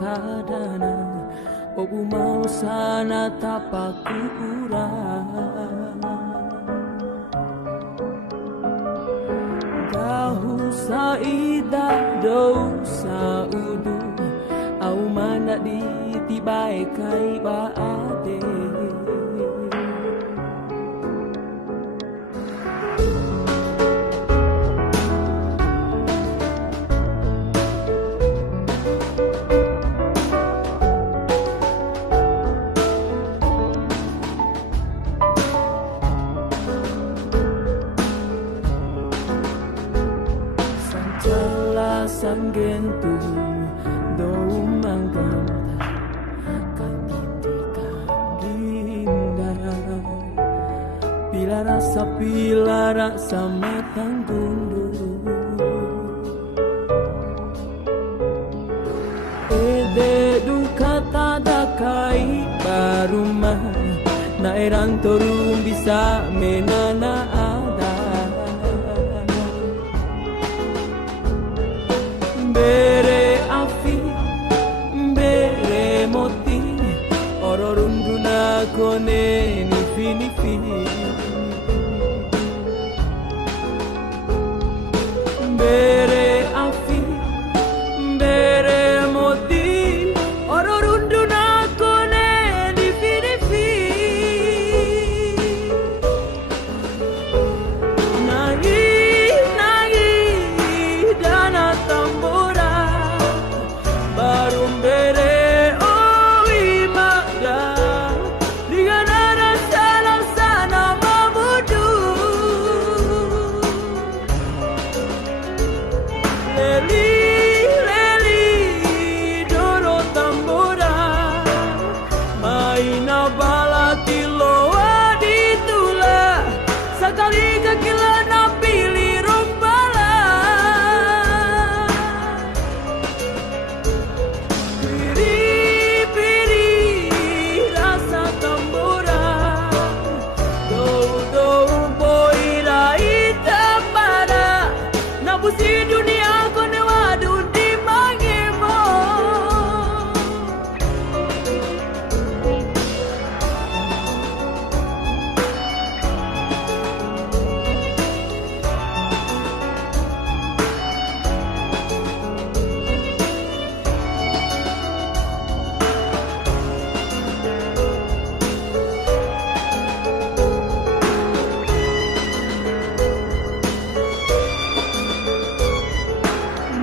kadana obu mau sana tapaku urang dahu saida dou saudu au mana di tibai kai baade Sanggentu do mangganta kandindi kandinda pila rasa matang gundu ede duka tada kai barumah na erang torum bisa menana ada bere afi bere moti ororunduna kone nifi bere afi bere moti ororunduna kone nifi nagi dana tambora barumbere oi magda diganara salam sana mamudu leli doro tambora maina balati loa ditula sakali kakila na pilih rombala piri rasa tambora do boira itambara nabusi dunia kone wadu di mangemo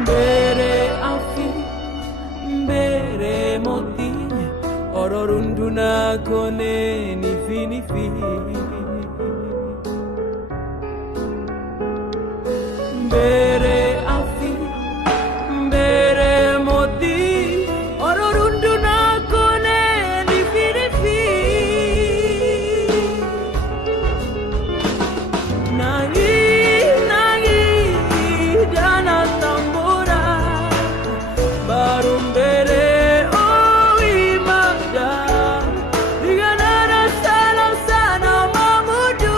bere afi bere moti ororunduna kone nifi bere afi bere moti ororunduna kone nifi nagi dana tambora barumbere oi magda diganara salam sana mamudu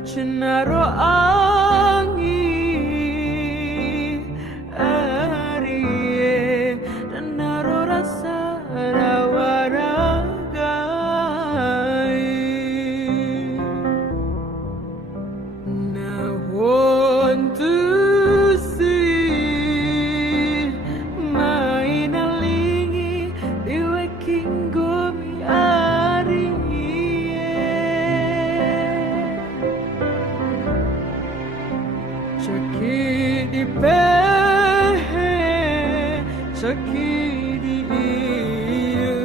Cenaro angin arie dan naro rasa rawaragai na want to see mainalingi diweking gomi arie sakit di pehe, sakit di iya,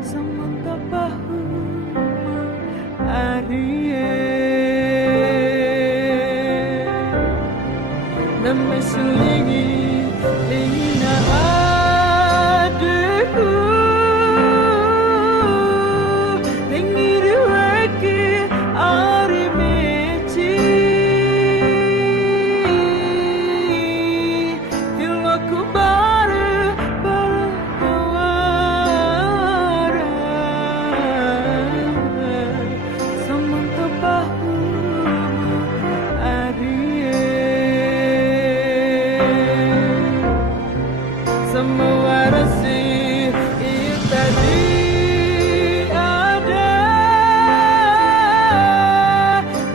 samanta pahu arie. Nama selingi lina adekku, lingi diweki ari meci. Semua rasi itu tadi ada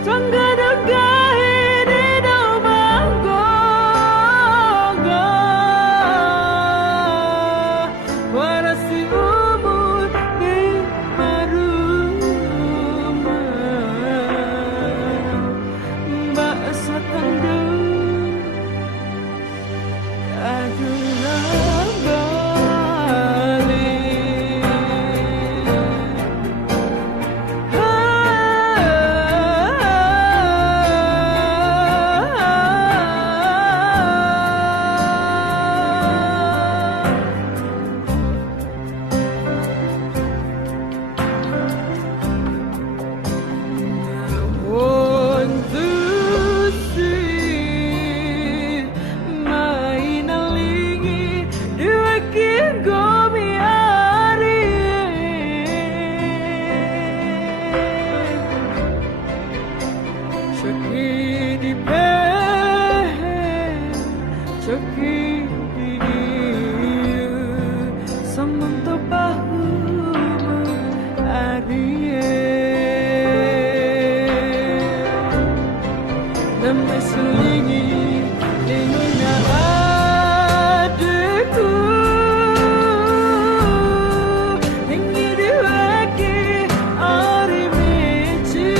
Tangga-tangga di dalam gongga warasi umur di rumah Mbak Satandu aduh sakit di pehe, sakit di iya, samanta pahu arie. Nama selingi lina adekku, lingi diweki ari meci.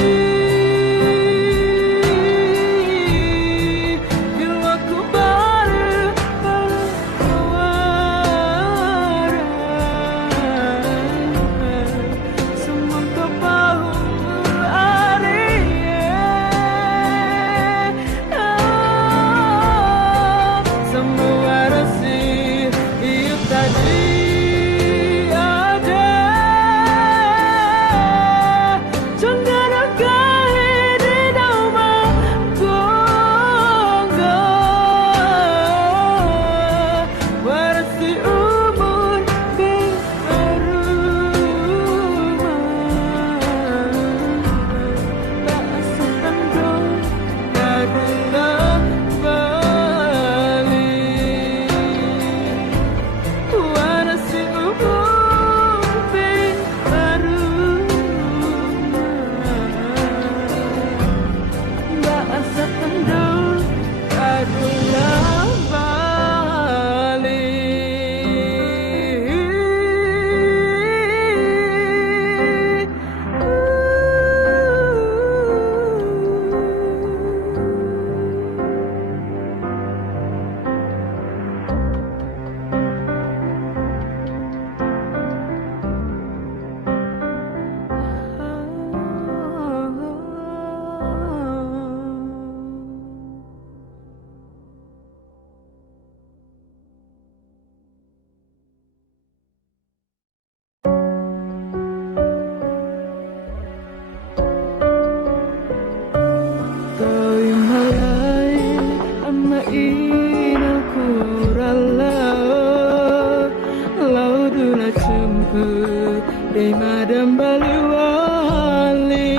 Di madam baliwali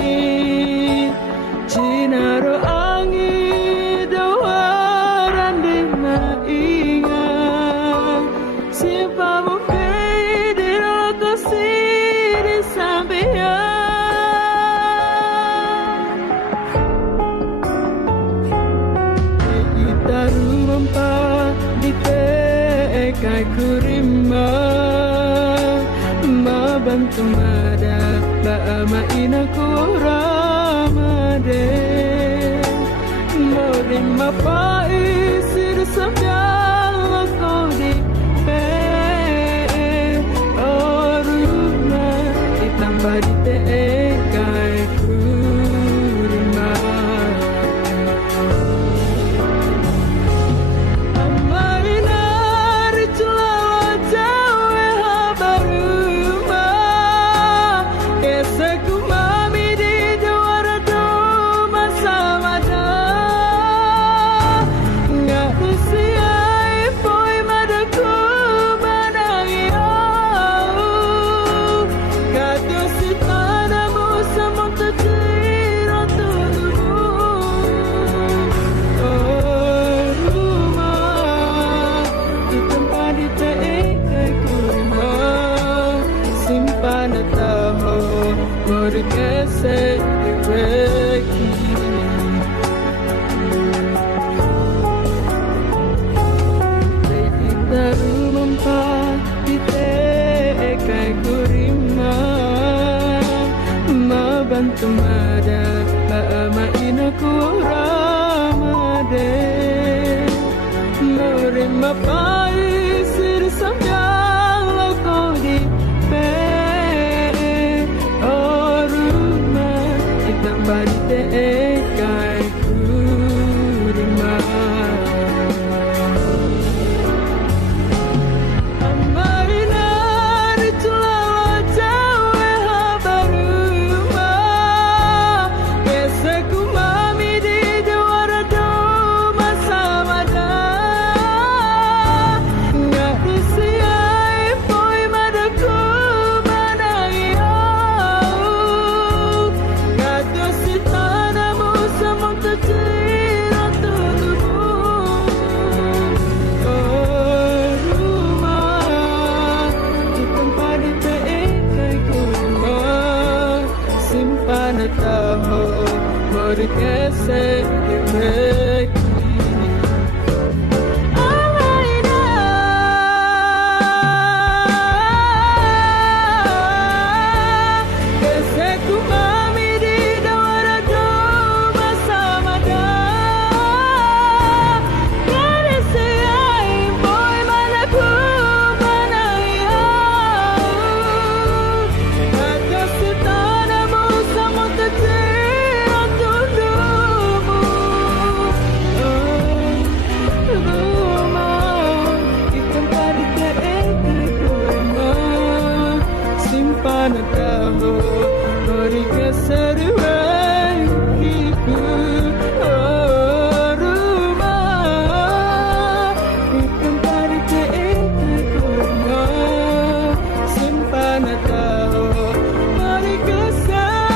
kurima mabantu mada baama ina kuramade morima pai sir sabjala kodi pe oruma itamba dite kai kurima porque se requiere kita rumpa dite kai kurima mabantu mada baama ina kuramade morima pai sir samjala kodi pe Bante kai kurima Amarina ritulawa jawe habaruma Kese kumami di jawara doma samada Nggak disiai poi madaku manangyo porque se requiere Panataho, Morika Sarwai, Iku, Oruma, Ikam Parite Kurma, Simpanataho, Morika Sarwai,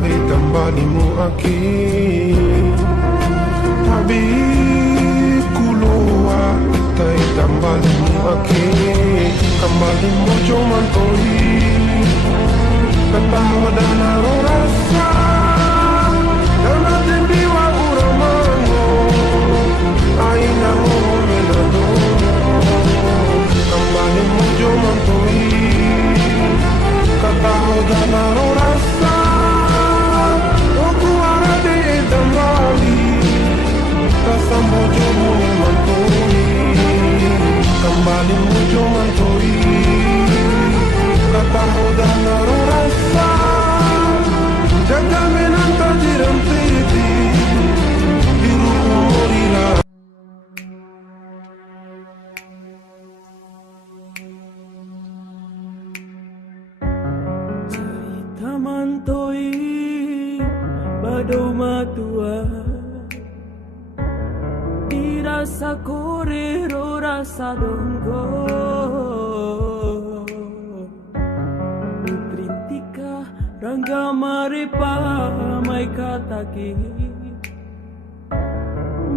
tahi tambalimu aki tabi kulua tahi tambalimu aki kambalimu cuman toi ketawa dan naruh rasa karena tembiwa uramango aina menado kambalimu cuman toi ketawa dan naruh rasa aku ada di tambali kasambo jomo mantoi kambalimu cuman toi katamu dan naruh rasa jaga menanta jiran titi hirup morila cerita mantoi badau matua dirasa korero rasa donggo Rangga maripa mai kataki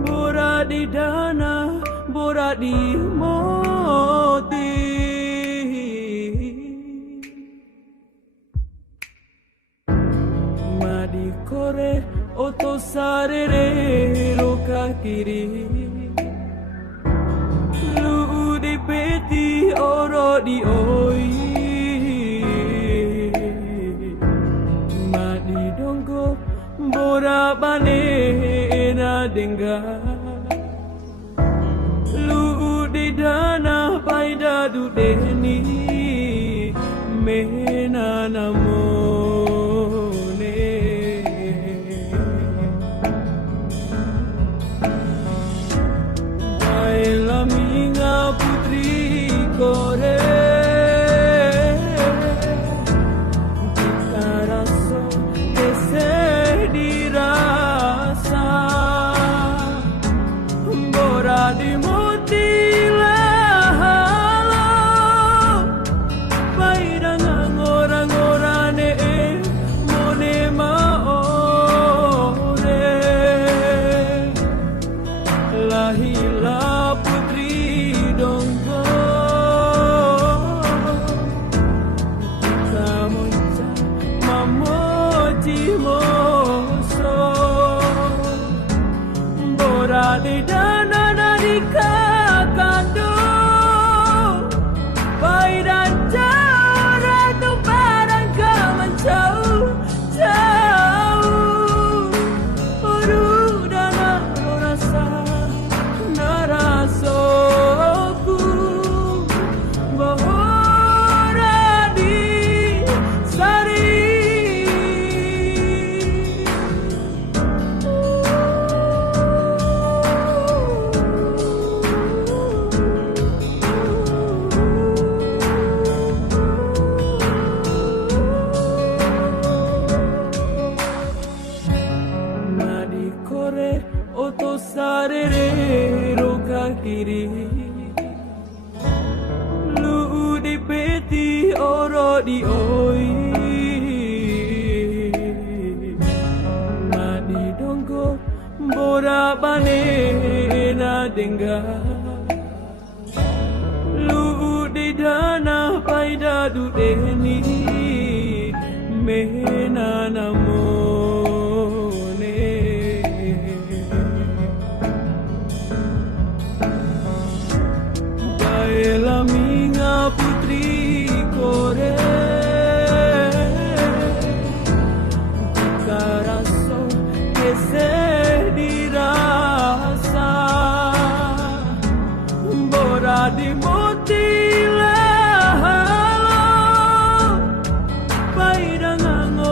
Bora di dana, bora di moti Madi kore oto sarere roka kiri Lu di peti oro di oi Bora bane na denga Lu di dana paida du deni Mena namone Baila minga putri kore di oi Madi donggo bora bane na denga Lu di dana paida du deni Mena namone Baila minga putri kore Karaso kese dirasa Bora di motila Paida ngango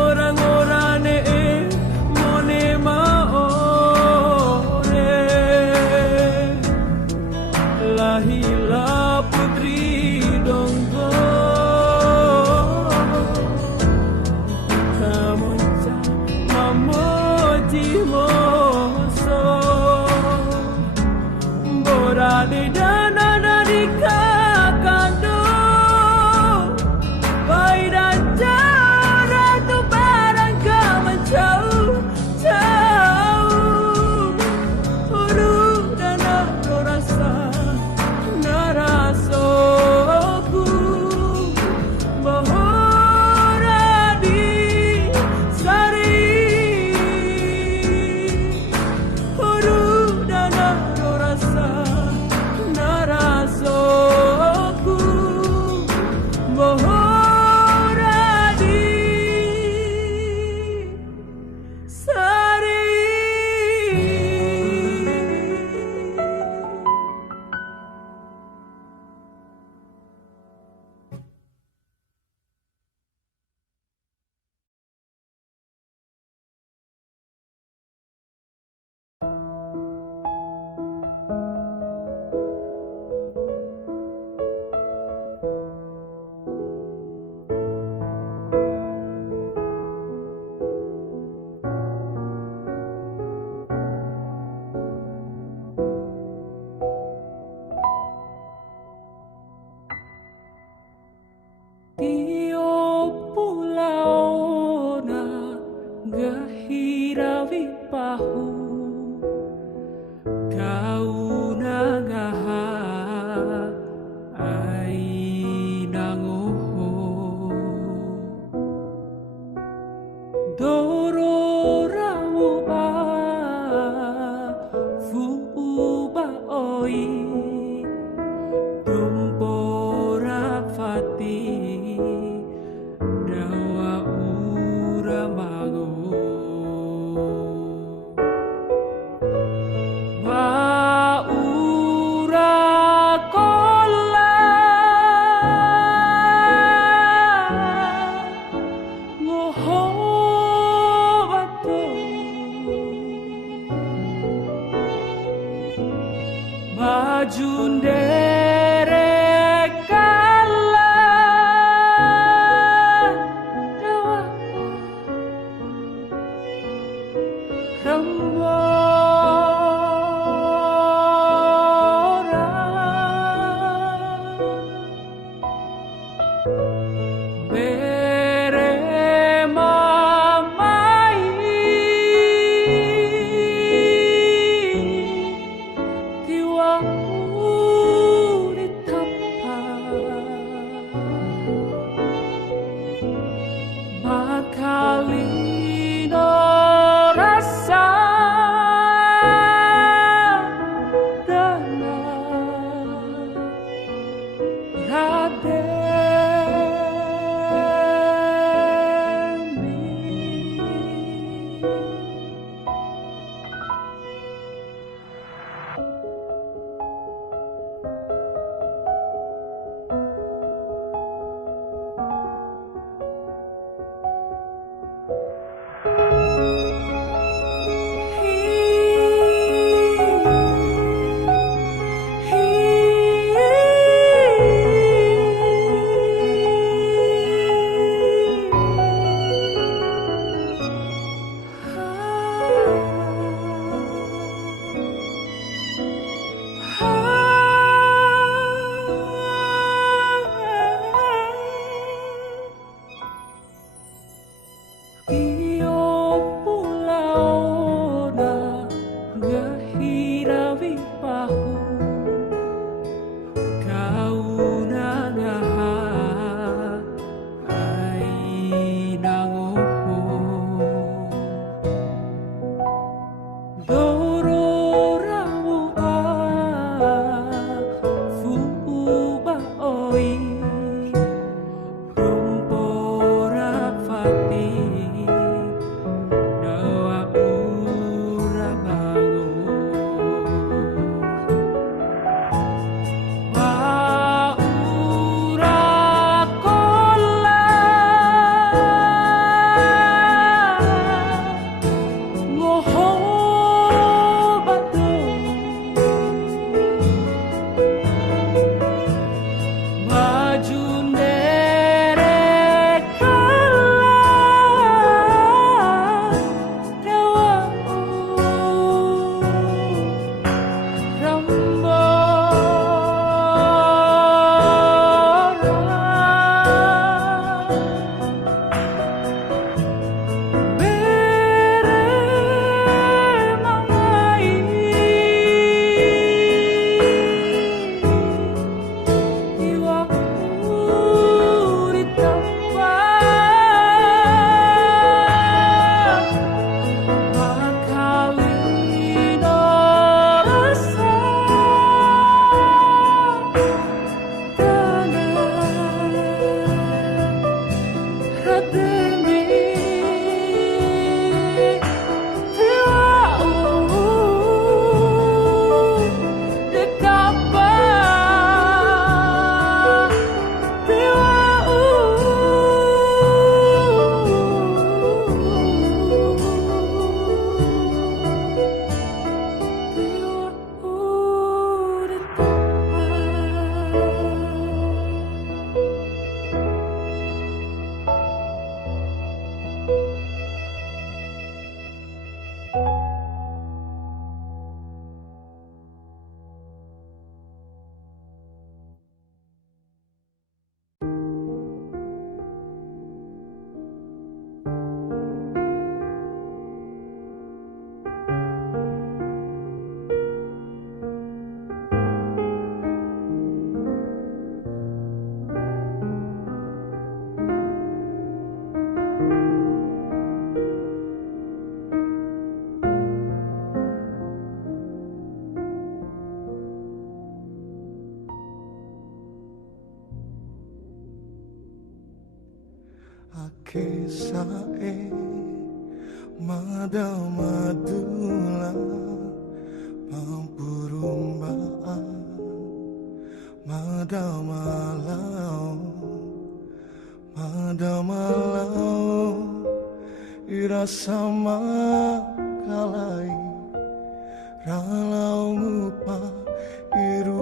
Aurora Fuba oi Tumpora fati Dawa ura mago Wa ura kola Ngoho Majundere kala dawa rambora bere mamai tiwa sae Madamadula Pampurumbaan Madamalau Irasama kalai Ralau mupa Iru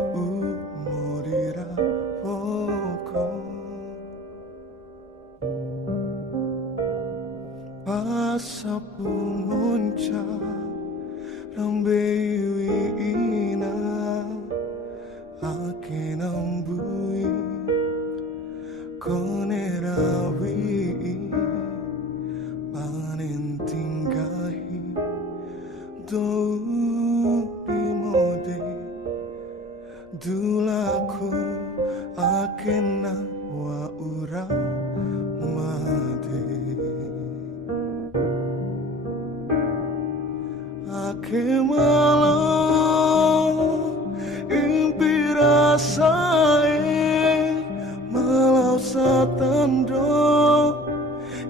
morira poko Pasapu monca Rambewi ina Ake nambui Konerawi Panen tinggahi Dou mode Dulaku Akena wa ura made Ake malau impirasae Malau satando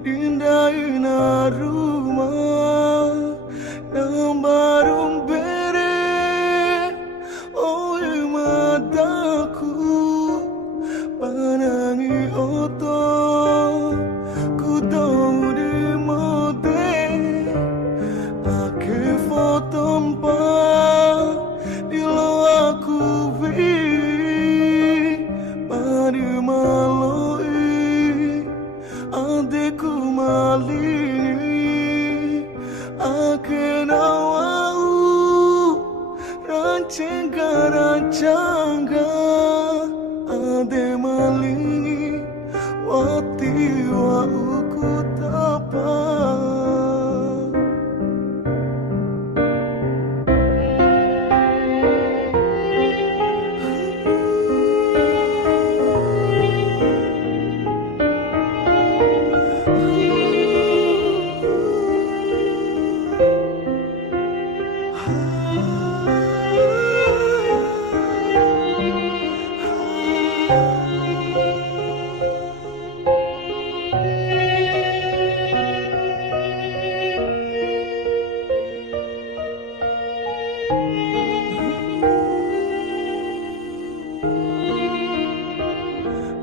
Indah ina rumah Nambarung bere Oh mataku Panangi oto Ku tahu di mode Ake foto mpa Di lo aku vi Mari maloi Adekku malingi Ake nawau Rancangga Ade malingi Wati wau ku tapa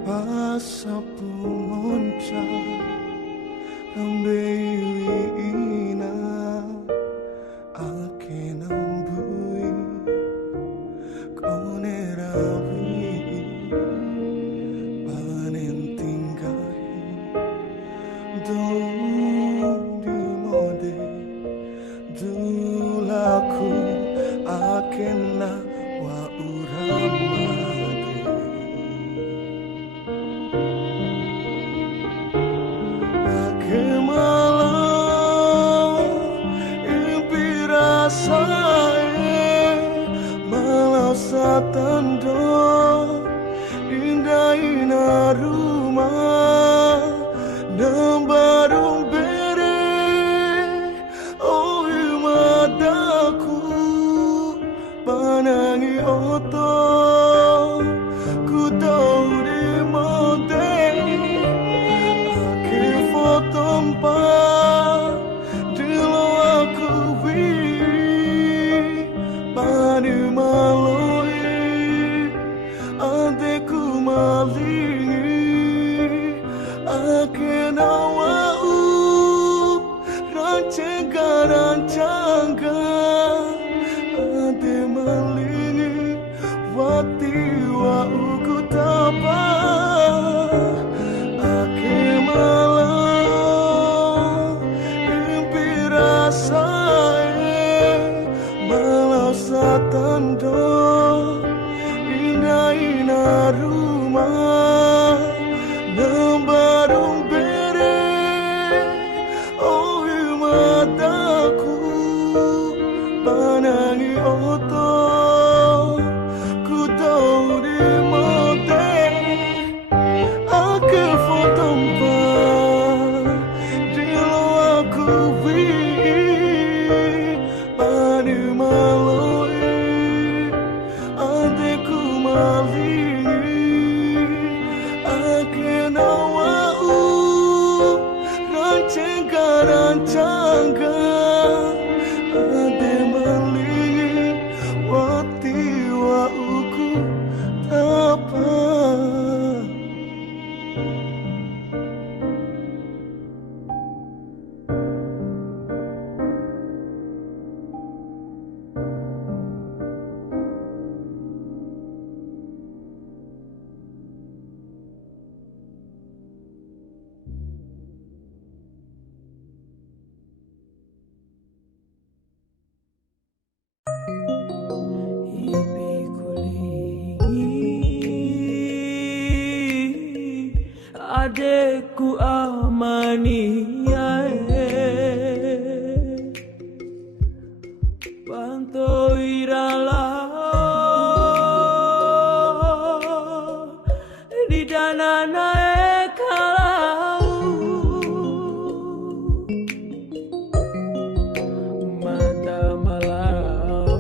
Pasapu monca Rambewi ina Ake nambui Konerawi Panen tinggahi Dou di mode Dulaku Akena wa uramade Malau impirasae Malau satando Indah ina rumah Nambarung bere Oh mataku Panangi oto Ku tahu di mode Tempat Dilo aku wi Pani maloi ku amani Banto irala di dana naik kalau mata malau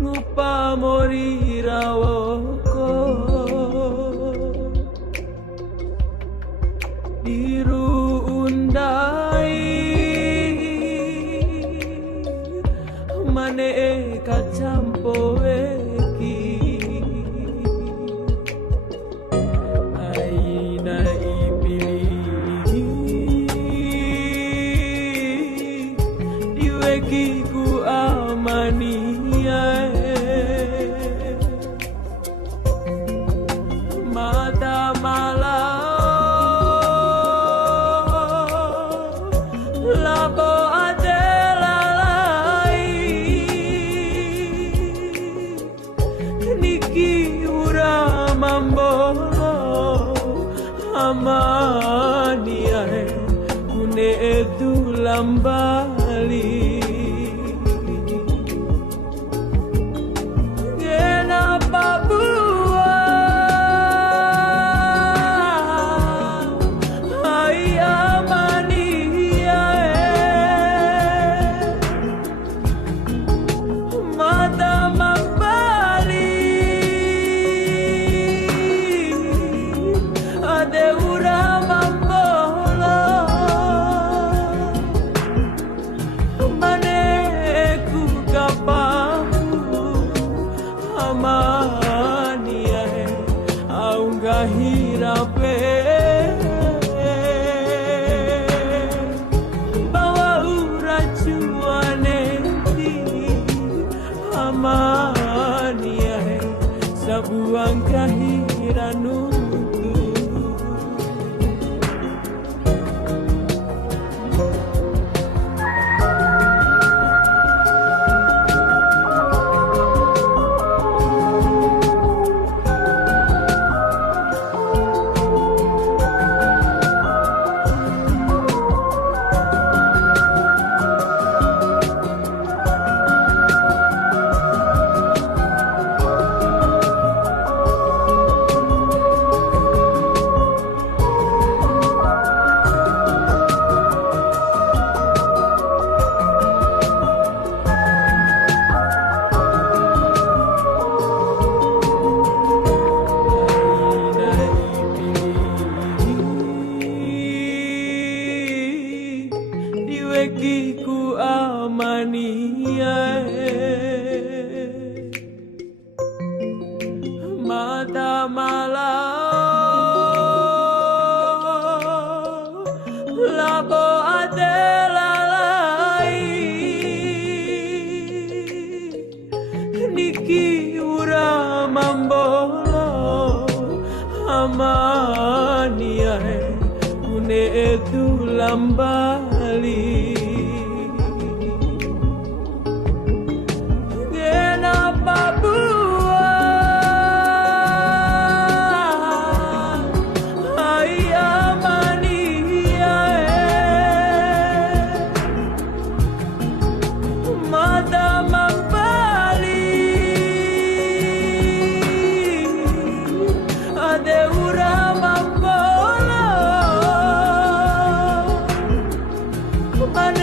ngupa mori rawoko diru undai mane kacampo eki aina ipili diweki ku amani mata malau labo mambolo amani kune edu lambali kenapa buang hai amani mata hirape bawa uracuane di amania sabuang kahiranu ku amani mata malau labo adelalai niki ura mambolo amani kune edu lambali Mana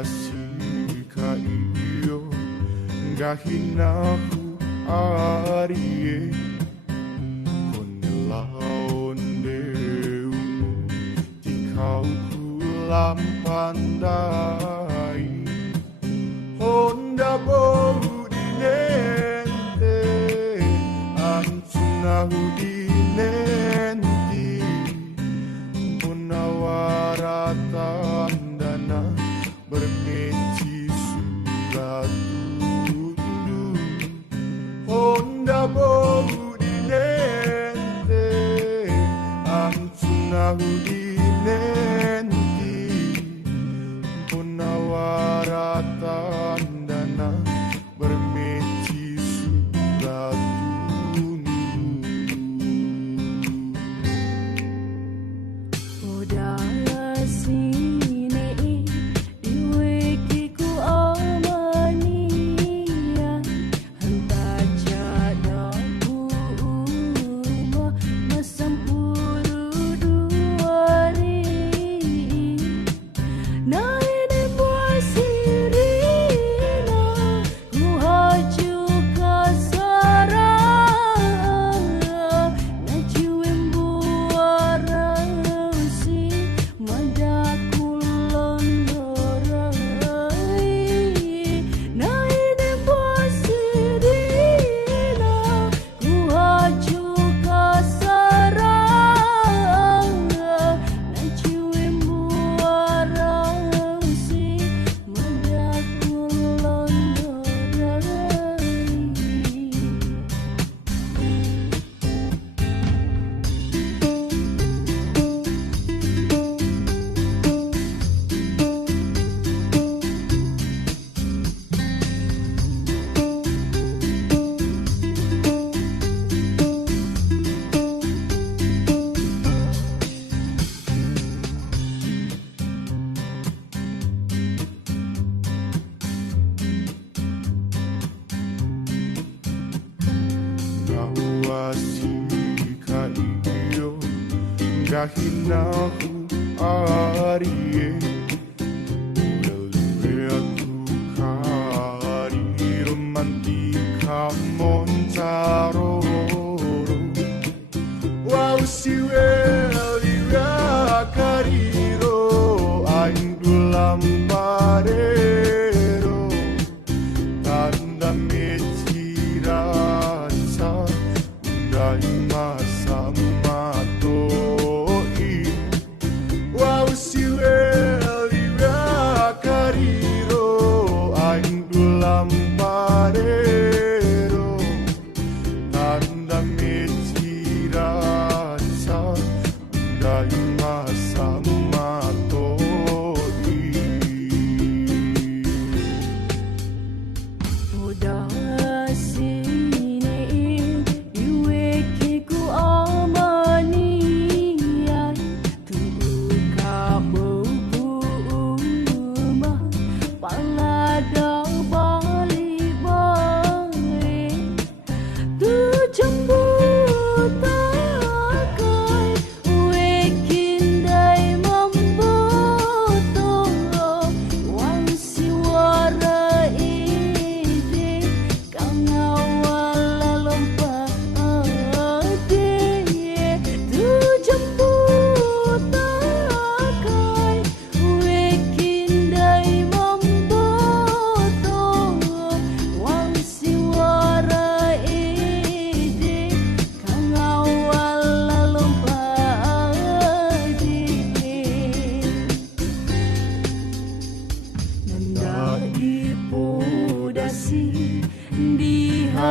wasika iyo ngahinaku arie konelaonde umu tikau kulam pandai honda bodinente ansunahu dinenti punawaratan dana bermeci surat tundu honda bodinente ansunahu dinenti punawaratan dana bermeci surat tundu. Wasika iyo ngahinaku arie Beliau kari romantika montaroro Wow siwe liwa kariro aing dulam parero tanda meciransa dai masa matoi wow siwe liwa kariro aing dulam parero tanda meciransa dai masa matoi Udah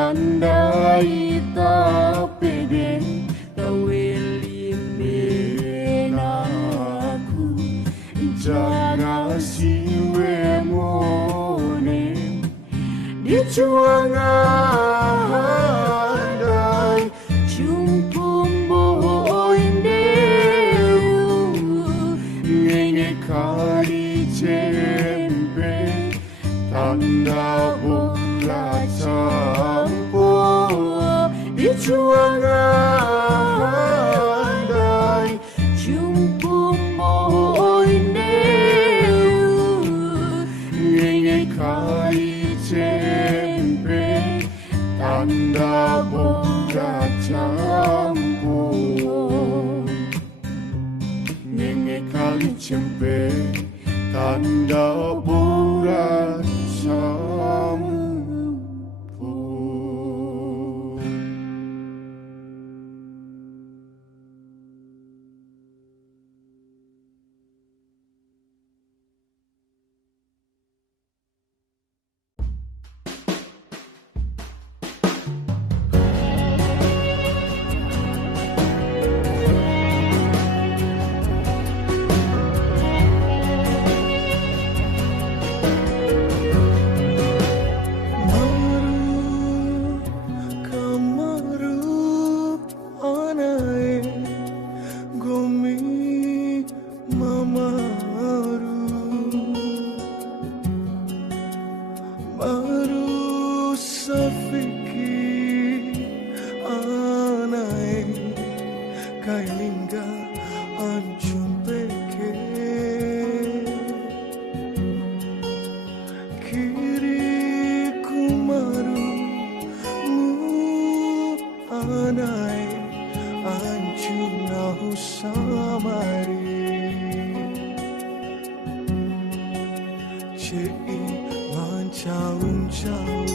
dihandai tapede taweli menaku jangan siwe mone dicuangan cumpum boindeu ngene kali cempe tanda bola campur dicuangan cumpum boindeu kali cempe tanda bulan campur. Baru safiki anai kailinga anjumpeke kiri kumaru mu anai anjunahu samari cei caun-caun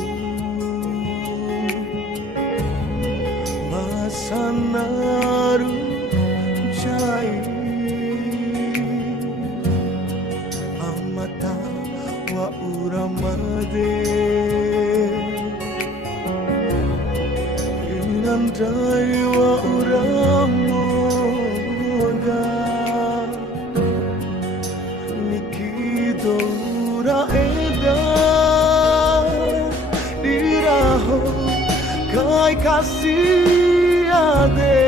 masanaru jai amata wa uramade inandai wa uramoda nikido ura kai kasih ade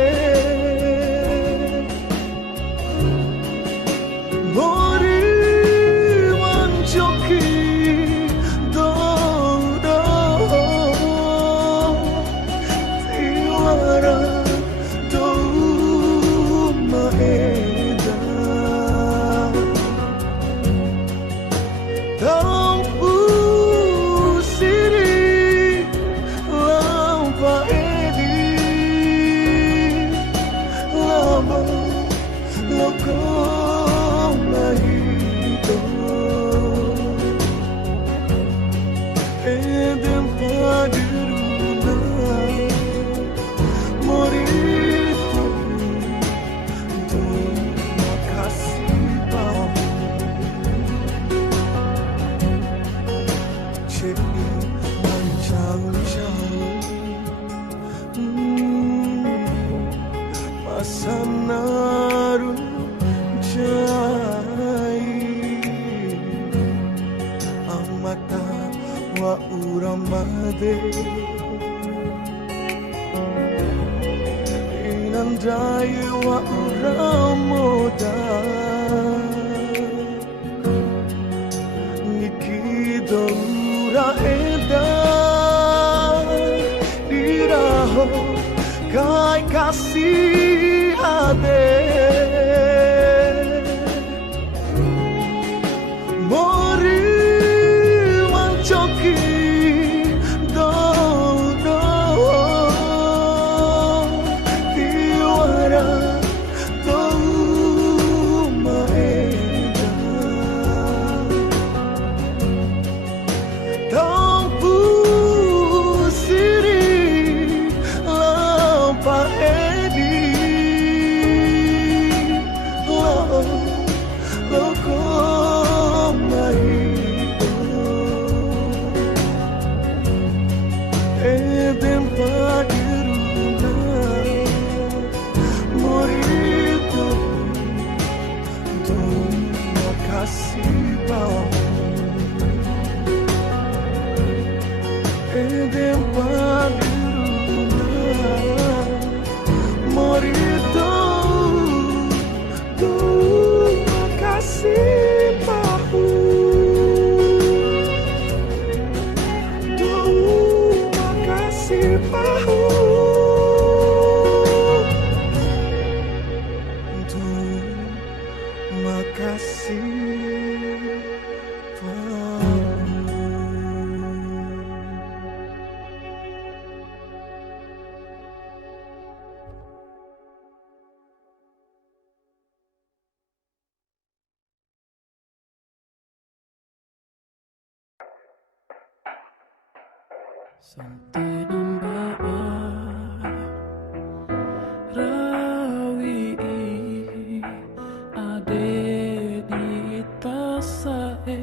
mori manjoki do do tiwara do maeda tampu siri loko mahito edem padiruna morito tu makasih pamu cepi mancang-cang masanaru jai amata wa uramade inandai wa uramoda nikido ura eda diraho kai kasih ade mori mancoki do do tiwara do maeda tampu siri lampa loko mahito edem padiruna morito do makasih pamu edem padiruna morito do makasih pamu do makasih pamu do makasih Santai nambah rawi ade di tasae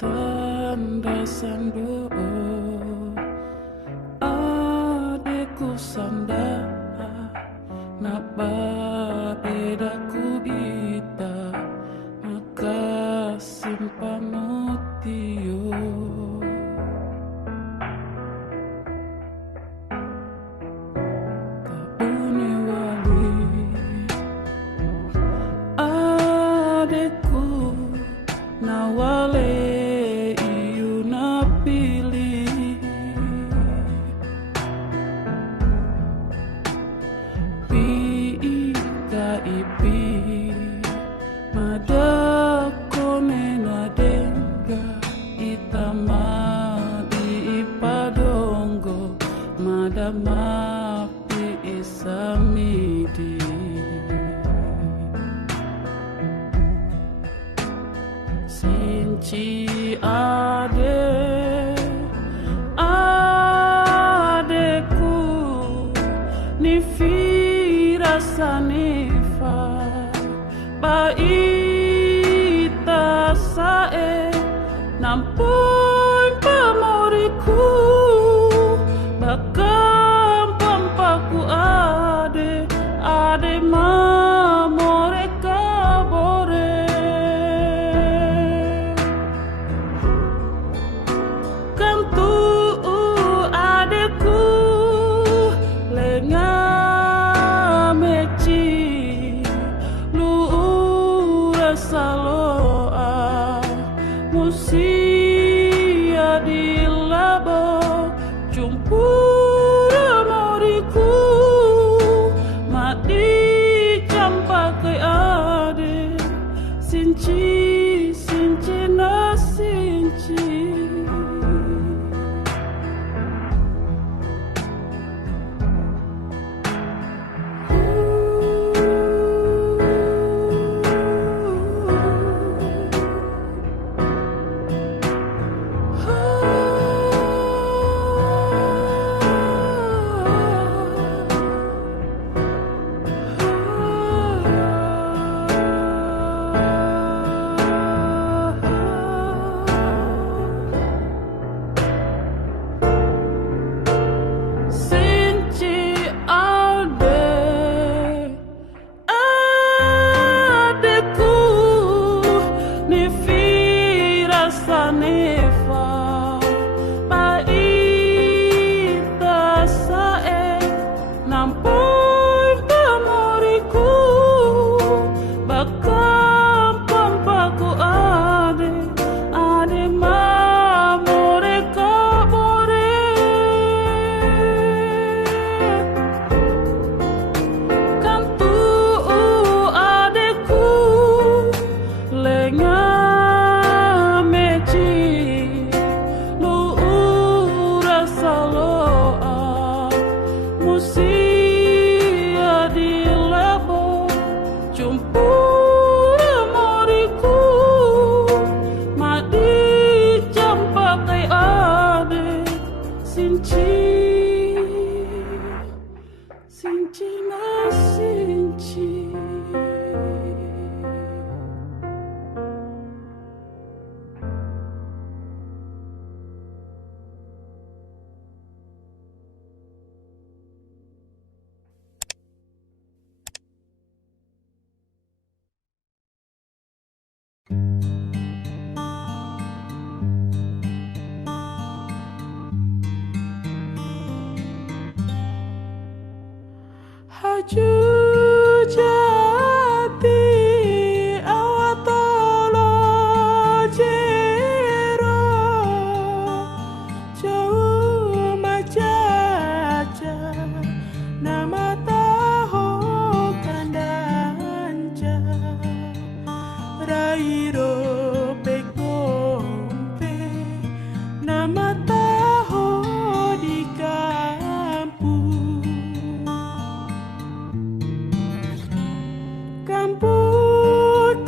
tanda sando adeku sanda napa bedaku ita maka simpanutio kabuni wali adeku nawale iyu napili ika ipi madako nena denga itama di ipadongo madama pi isamidi sinci adeku ni firasanifa baita sae nampun pamoriku bakam pampaku ade mamore kabore kantu adeku lenga meci saloa musia di labo jumpura moriku mati campakai ade sinci na sinci Haju jati awatolo jero jauh majaja nama taho kandanja rairo pekompe nama taho di kampung kampung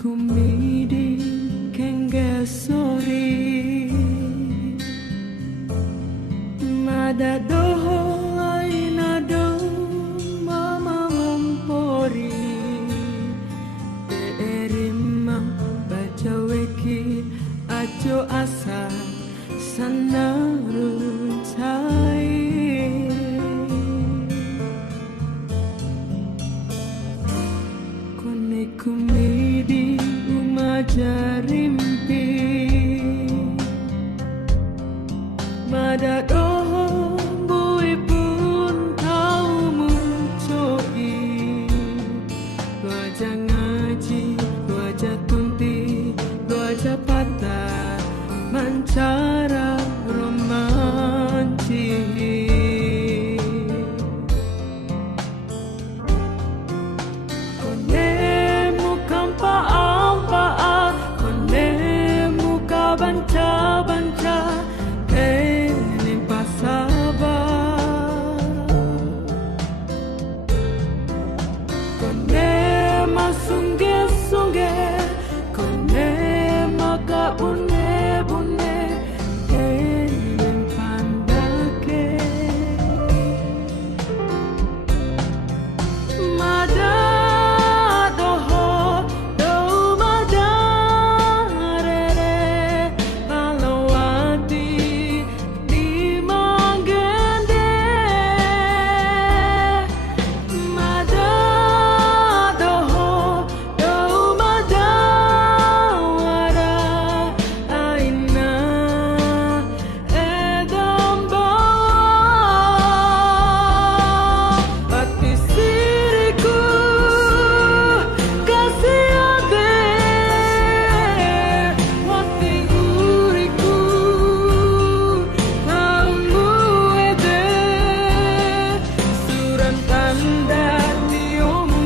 kumidi kenge sori madadoho ainado mama mumpori erima baca weki ajo asa sana rutai kone kumidi umajarimpi madadoho bui pun tahu muncoi wajah ngaji wajah tunti wajah patah mancara romantis kone muka paam kone muka banca ini pasabar kone masungge kone maka bune ini pandake madadoho do madarere palawati di manggende madadoho do madawara aina edam bawa hati siriku kasih ade hati uriku kamu ede surat tanda tiomu madadoa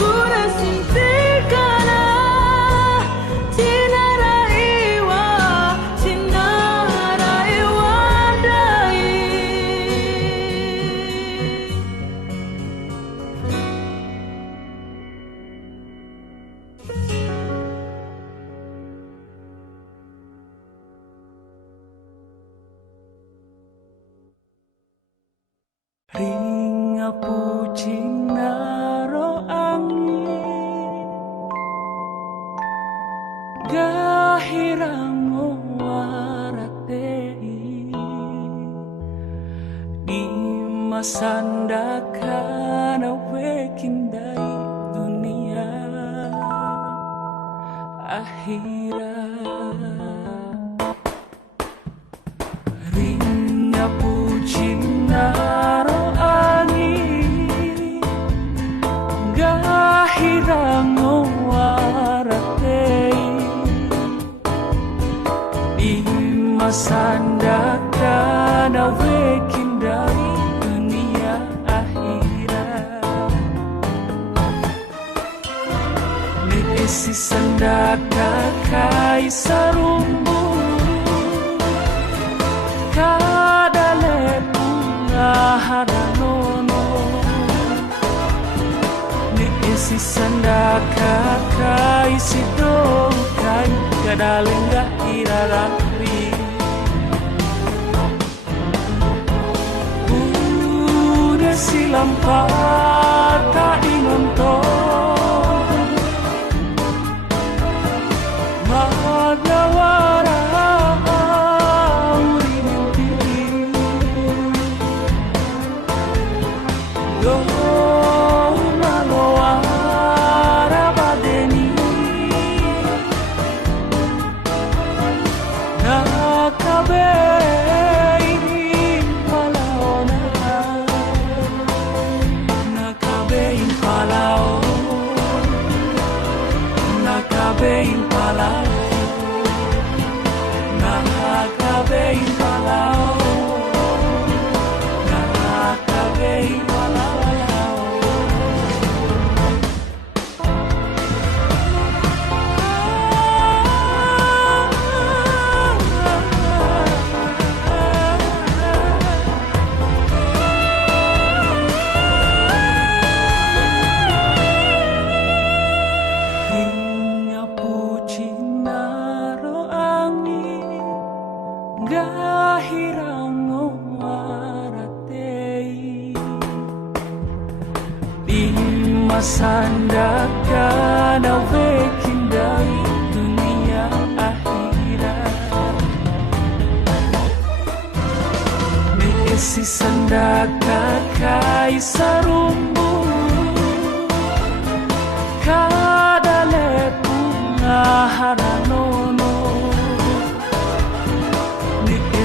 gue sintikana cinaraiwa cinaraiwandai ringa pucing naro angin gahirang waratei di masanda kana wekindai akhirat. Ringnya puji naro angin gahirang waratei imasandaka na wekin dari dunia akhirat. Isi sandaka kaisarumbu kadale pungaharanono. Isi sandaka kaisidokai kadale nggak irarawi. Udah silam patah inonton Nakabein palau, nakabein palau, nakabein palau. Gahirang waratei imasandaka na wekin dari dunia akhirat. Isi sandaka kaisarumbu kadale pungaharanono.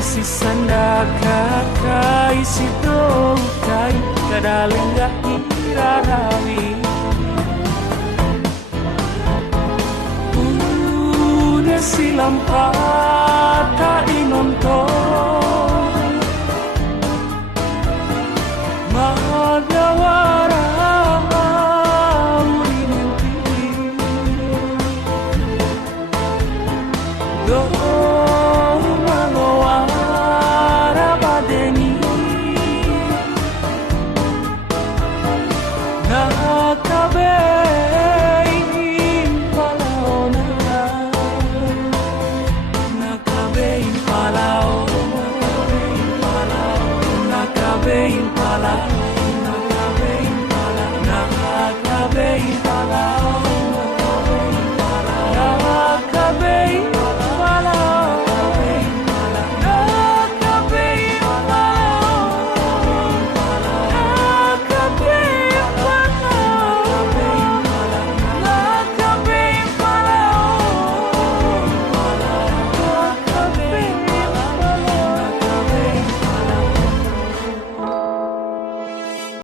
Si sandaka kaisidokai kadale nggak irarawi. Udah silam patah